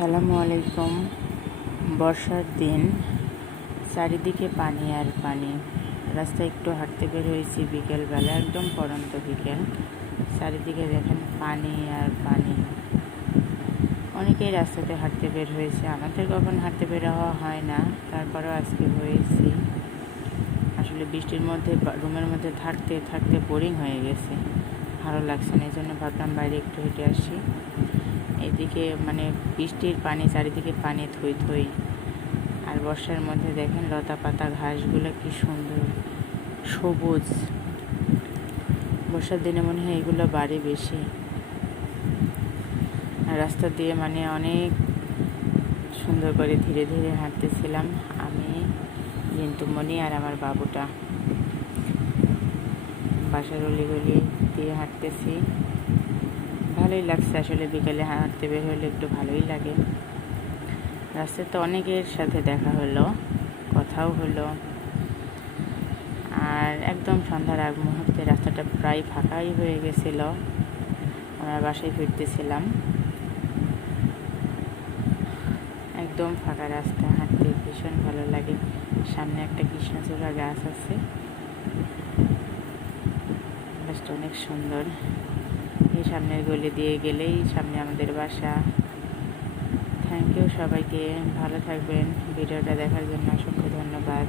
আসসালামু আলাইকুম। বর্ষার দিন, চারিদিকে পানি আর পানি। রাস্তায় একটু হাঁটতে বের হয়েছি বিকেলবেলা, একদম পড়ন্ত বিকেল। চারিদিকে দেখেন পানি আর পানি। অনেকেই রাস্তাতে হাঁটতে বের হয়েছে, আমাদের কখন হাঁটতে বের হওয়া হয় না, তারপরেও আজকে হয়েছি। আসলে বৃষ্টির মধ্যে রুমের মধ্যে থাকতে থাকতে বোরিং হয়ে গেছে, ভালো লাগছে না, এই জন্য ভাবলাম বাইরে একটু হেঁটে আসি। এদিকে মানে বৃষ্টির পানি, চারিদিকে পানি থই থই। আর বর্ষার মধ্যে দেখেন লতা পাতা ঘাসগুলো কি সুন্দর সবুজ। বর্ষার দিনে মনে হয় এগুলো বাড়ে বেশি। আর রাস্তা দিয়ে মানে অনেক সুন্দর করে ধীরে ধীরে হাঁটতেছিলাম আমি, জিন্টুমণি আর আমার বাবুটা। বাসার অলিগলি দিয়ে হাঁটতেছি, ভালোই লাগছে। আসলে বিকেলে হাঁটতে বের হলে একটু ভালোই লাগে। রাস্তায় তো অনেকের সাথে দেখা হলো, কথাও হলো। আর একদম সন্ধ্যার আগ মুহূর্তে রাস্তাটা প্রায় ফাঁকাই হয়ে গেছিল। আমরা বাসায় ফিরতেছিলাম, একদম ফাঁকা রাস্তা, হাঁটতে ভীষণ ভালো লাগে। সামনে একটা কৃষ্ণচূড়া গাছ আছে, গাছটা অনেক সুন্দর। এই সামনের গলি দিয়ে গেলেই সামনে আমাদের বাসা। থ্যাংক ইউ সবাইকে, ভালো থাকবেন। ভিডিওটা দেখার জন্য অসংখ্য ধন্যবাদ।